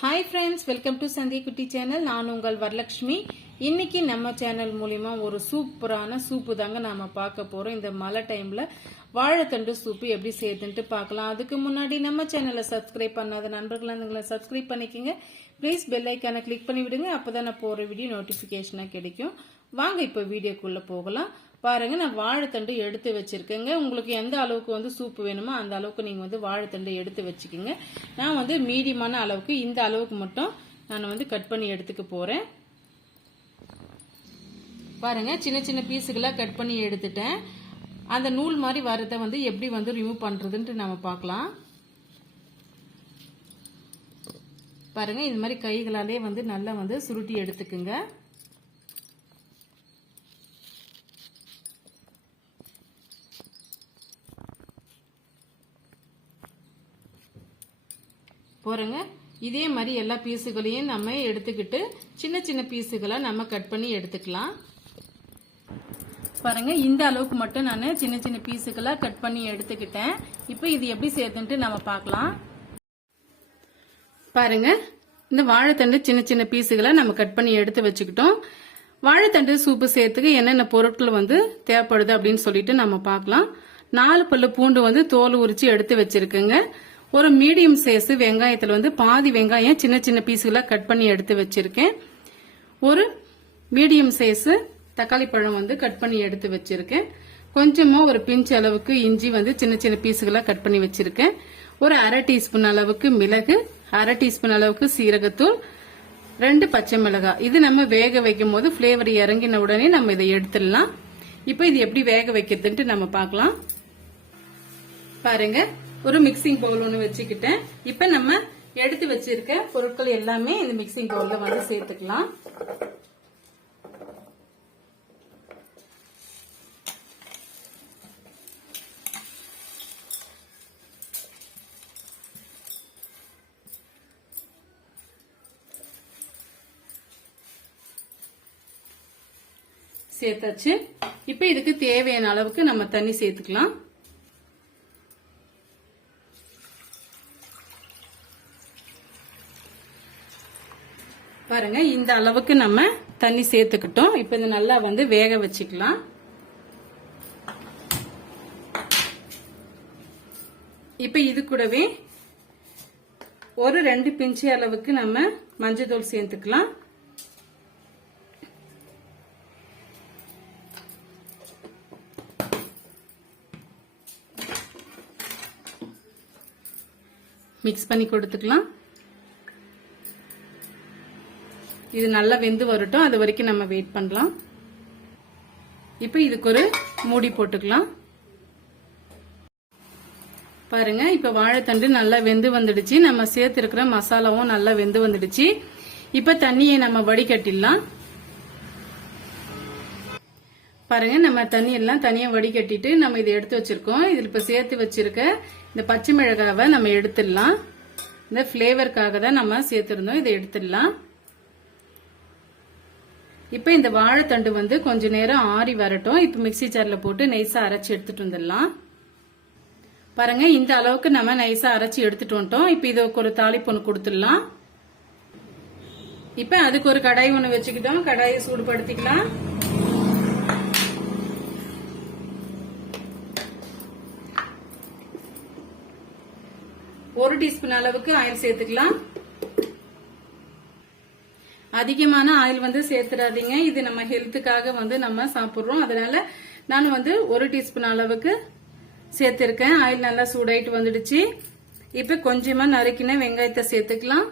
Hi friends welcome to சந்தி குட்டி channel நான் உங்கள் வரலட்சுமி. இன்னைக்கு நம்ம சேனல் மூலிமா ஒரு சூப்பரான சூப்பு தாங்க நாம பார்க்க போறோம். இந்த மழை டைம்ல வாழைத்தண்டு சூப்பு எப்படி செய்யுதுன்ட்டு பார்க்கலாம். அதுக்கு முன்னாடி நம்ம சேனலை சப்ஸ்கிரைப் பண்ணாத நண்பர்கள் அதுங்களை சப்ஸ்கிரைப் பண்ணிக்கோங்க. ப்ளீஸ் பெல் ஐக்கானை கிளிக் பண்ணி விடுங்க அப்பதான் நான் போகிற வீடியோ நோட்டிஃபிகேஷனாக கிடைக்கும். வாங்க இப்போ வீடியோக்குள்ளே போகலாம். பாருங்க நான் வாழைத்தண்டு எடுத்து வச்சிருக்கேங்க. உங்களுக்கு எந்த அளவுக்கு வந்து சூப்பு வேணுமோ அந்த அளவுக்கு நீங்க வந்து வாழைத்தண்டு எடுத்து வச்சுக்கோங்க. நான் வந்து மீடியமான அளவுக்கு இந்த அளவுக்கு மட்டும் நான் வந்து கட் பண்ணி எடுத்துக்க போறேன். பாருங்க சின்ன சின்ன பீஸுகளா கட் பண்ணி எடுத்துட்டேன். அந்த நூல் மாதிரி வரதை வந்து எப்படி வந்து ரிமூவ் பண்றதுன்ட்டு நம்ம பார்க்கலாம். பாருங்க இது மாதிரி கைகளாலே வந்து நல்லா வந்து சுருட்டி எடுத்துக்குங்க. போறேங்க இதே மாதிரி எல்லா பீஸுகளையும் நம்ம எடுத்துக்கிட்டு சின்ன சின்ன பீஸுகளை நம்ம கட் பண்ணி எடுத்துக்கலாம். பாருங்க இந்த அளவுக்கு மட்டும் நான் சின்ன சின்ன பீஸுகளா கட் பண்ணி எடுத்துக்கிட்டேன். இப்போ இது எப்படி சேர்த்துன்ட்டு நம்ம பார்க்கலாம். பாருங்க இந்த வாழைத்தண்டு சின்ன சின்ன பீஸுகளை நம்ம கட் பண்ணி எடுத்து வச்சுக்கிட்டோம். வாழைத்தண்டு சூப்பு சேர்த்துக்கு என்னென்ன பொருட்கள் வந்து தேவைப்படுது அப்படின்னு சொல்லிட்டு நம்ம பார்க்கலாம். நாலு பல்லு பூண்டு வந்து தோல் உரிச்சு எடுத்து வச்சிருக்கேங்க. ஒரு மீடியம் சைஸ் வெங்காயத்தில் வந்து பாதி வெங்காயம் சின்ன சின்ன பீஸுகளாக கட் பண்ணி எடுத்து வச்சிருக்கேன். ஒரு மீடியம் சைஸ் தக்காளி பழம் வந்து கட் பண்ணி எடுத்து வச்சிருக்கேன். கொஞ்சமா ஒரு பிஞ்ச் அளவுக்கு இஞ்சி வந்து சின்ன சின்ன பீஸுகளாக கட் பண்ணி வச்சிருக்கேன். ஒரு அரை டீஸ்பூன் அளவுக்கு மிளகு அரை டீஸ்பூன் அளவுக்கு சீரகத்தூள் ரெண்டு பச்சை மிளகாய். இது நம்ம வேக வைக்கும் போது ஃபிளேவர் இறங்கின உடனே நம்ம இதை எடுத்துடலாம். இப்போ இது எப்படி வேக வைக்கிறதுன்ட்டு நம்ம பார்க்கலாம். பாருங்க. ஒரு மிக்சிங் பவுல் ஒன்று வச்சுக்கிட்டேன். இப்போ நம்ம எடுத்து வச்சிருக்க பொருட்கள் எல்லாமே இந்த மிக்சிங் பவுலில் வந்து சேர்த்துக்கலாம். சேர்த்தாச்சு. இப்போ இதுக்கு தேவையான அளவுக்கு நம்ம தண்ணி சேர்த்துக்கலாம். பாருங்க இந்த அளவுக்கு நம்ம தண்ணி சேர்த்துக்கிட்டோம். இப்போ இது நல்லா வந்து வேக வச்சுக்கலாம். இப்போ இது கூடவே ஒரு ரெண்டு பிஞ்சு அளவுக்கு நம்ம மஞ்சள் தூள் சேர்த்துக்கலாம். மிக்ஸ் பண்ணி கொடுத்துக்கலாம். இது நல்லா வெந்து வரட்டும். அது வரைக்கும் நம்ம வெயிட் பண்ணலாம். இப்போ இதுக்கு ஒரு மூடி போட்டுக்கலாம். பாருங்க இப்ப வாழைத்தண்டு நல்லா வெந்து வந்துடுச்சு. நம்ம சேர்த்திருக்கிற மசாலாவும் நல்லா வெந்து வந்துடுச்சு. இப்ப தண்ணியை நம்ம வடிகட்டிடலாம். பாருங்க நம்ம தண்ணி எல்லாம் தனியா வடிகட்டிட்டு நம்ம இதை எடுத்து வச்சிருக்கோம். இதுல இப்ப சேர்த்து வச்சிருக்க இந்த பச்சை மிளகாவை நம்ம எடுத்துடலாம். இந்த பிளேவருக்காக தான் நம்ம சேர்த்திருந்தோம். இதை எடுத்துடலாம். இப்ப இந்த வாழைத்தண்டு வந்து கொஞ்ச நேரம் ஆறி வரட்டும். இப்ப மிக்சி ஜார்ல போட்டு நைஸா அரைச்சி எடுத்துட்டு வந்துடலாம். பாருங்க இந்த அளவுக்கு நம்ம நைஸா அரைச்சி எடுத்துட்டு வந்துட்டோம். இப்ப இதுக்கு ஒரு தாளிப்பு ஒன்று கொடுத்துடலாம். இப்ப அதுக்கு ஒரு கடாய் ஒன்று வச்சுக்கிட்டோம். கடாயை சூடுபடுத்திக்கலாம். ஒரு டீஸ்பூன் அளவுக்கு ஆயில் சேர்த்துக்கலாம். அதிகமான ஆயில் வந்து சேர்த்துடாதீங்க. இது நம்ம ஹெல்த்துக்காக வந்து நம்ம சாப்பிடுறோம். அதனால நான் வந்து ஒரு டீஸ்பூன் அளவுக்கு சேர்த்திருக்கேன். ஆயில் நல்லா சூடாயிட்டு வந்துடுச்சு. இப்ப கொஞ்சமா நறுக்கின வெங்காயத்தை சேர்த்துக்கலாம்.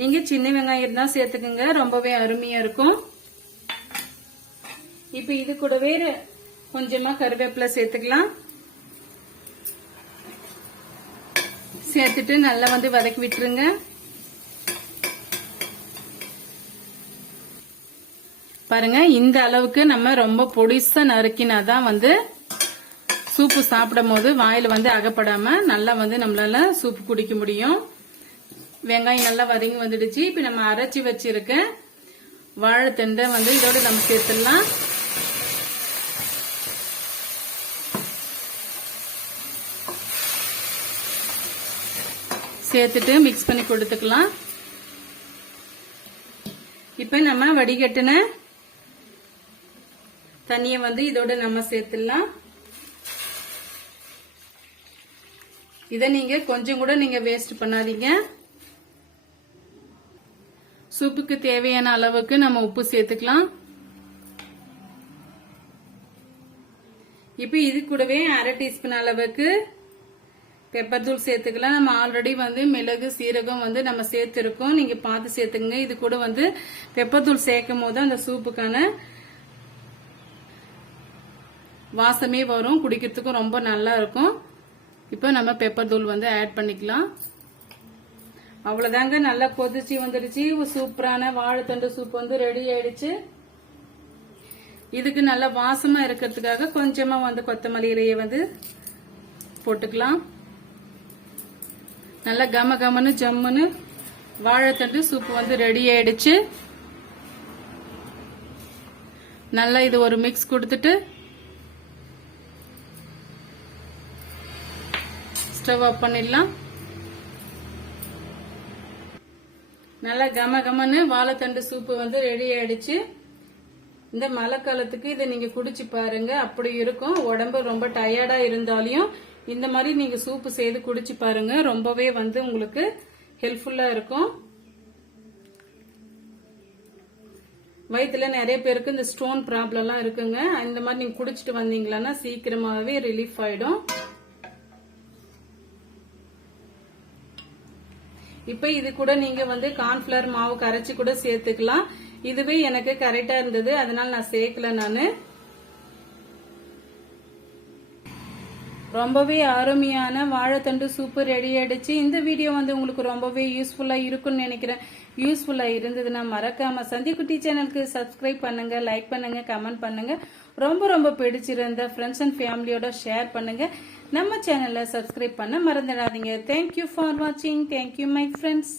நீங்க சின்ன வெங்காயம் இருந்தா சேர்த்துக்குங்க. ரொம்பவே அருமையா இருக்கும். இப்ப இது கூடவே கொஞ்சமா கருவேப்பிலை சேர்த்துக்கலாம். சேர்த்துட்டு நல்லா வந்து வதக்கி விட்டுருங்க. பாருங்க இந்த அளவுக்கு நம்ம ரொம்ப பொடிசா நறுக்கினாதான் வந்து சூப்பு சாப்பிடும் போது வாயில வந்து அகப்படாம நல்லா வந்து நம்மளால சூப்பு குடிக்க முடியும். வெங்காயம் நல்லா வதங்கி வந்துடுச்சு. இப்ப நம்ம அரைச்சி வச்சிருக்க வாழைத்தண்டை வந்து இதோட நம்ம சேர்த்துடலாம். சேர்த்துட்டு மிக்ஸ் பண்ணி கொடுத்துக்கலாம். இப்ப நம்ம வடிகட்டின தண்ணியை வந்து இதோட நம்ம சேர்த்துடலாம். இதை நீங்க கொஞ்சம் கூட நீங்க வேஸ்ட் பண்ணாதீங்க. சூப்புக்கு தேவையான அளவுக்கு நம்ம உப்பு சேர்த்துக்கலாம். இப்போ இது கூடவே அரை டீஸ்பூன் அளவுக்கு பெப்பர் தூள் சேர்த்துக்கலாம். நம்ம ஆல்ரெடி வந்து மிளகு சீரகம் வந்து நம்ம சேர்த்துருக்கோம். நீங்க பார்த்து சேர்த்துக்கோங்க. இது கூட வந்து பெப்பர் தூள் சேர்க்கும் போது அந்த சூப்புக்கான வாசமே வரும் குடிக்கிறதுக்கும் ரொம்ப நல்லா இருக்கும். இப்போ நம்ம பெப்பர் தூள் வந்து ஆட் பண்ணிக்கலாம். அவ்வளவுதாங்க நல்லா கொதிச்சு வந்துடுச்சு. சூப்பரான வாழைத்தண்டு சூப் வந்து ரெடி ஆயிடுச்சு. இதுக்கு நல்லா வாசமா இருக்கிறதுக்காக கொஞ்சமா வந்து கொத்தமல்லி இலையை வந்து போட்டுக்கலாம். நல்லா கம கமனு ஜம்முன்னு வாழைத்தண்டு சூப் வந்து ரெடி ஆயிடுச்சு. நல்லா இது ஒரு மிக்ஸ் கொடுத்துட்டு ஸ்டவ் ஆஃப் பண்ணிடலாம். நல்லா கம கமன்னு வாழைத்தண்டு சூப்பு வந்து ரெடி ஆயிடுச்சு. இந்த மழை காலத்துக்கு இதை நீங்க குடிச்சு பாருங்க அப்படி இருக்கும். உடம்பு ரொம்ப டயர்டா இருந்தாலையும் இந்த மாதிரி நீங்க சூப்பு செய்து குடிச்சு பாருங்க ரொம்பவே வந்து உங்களுக்கு ஹெல்ப்ஃபுல்லா இருக்கும். வயிற்றுல நிறைய பேருக்கு இந்த ஸ்டோன் ப்ராப்ளம்லாம் இருக்குங்க. இந்த மாதிரி நீங்க குடிச்சிட்டு வந்தீங்களன்னா சீக்கிரமாவே ரிலீஃப் ஆயிடும். இப்ப இது கூட நீங்க வந்து கார்ன்ஃபிளவர் மாவு கரைச்சி கூட சேர்த்துக்கலாம். இதுவே எனக்கு கரெக்டா இருந்தது. அதனால நான் சேர்க்கல நானு. ரொம்பவே அருமையான வாழைத்தண்டு சூப்பு ரெடி ஆயிடுச்சு. இந்த வீடியோ வந்து உங்களுக்கு ரொம்பவே யூஸ்ஃபுல்லா இருக்கும்னு நினைக்கிறேன். யூஸ்ஃபுல்லா இருந்ததுன்னா மறக்காம சந்திக்குட்டி சேனலுக்கு சப்ஸ்கிரைப் பண்ணுங்க லைக் பண்ணுங்க கமெண்ட் பண்ணுங்க. ரொம்ப ரொம்ப பிடிச்சிருந்த ஃப்ரெண்ட்ஸ் அண்ட் ஃபேமிலியோட ஷேர் பண்ணுங்க. நம்ம சேனலை சப்ஸ்கிரைப் பண்ண மறந்துடாதீங்க. தேங்க்யூ ஃபார் வாட்சிங் தேங்க்யூ மை ஃப்ரெண்ட்ஸ்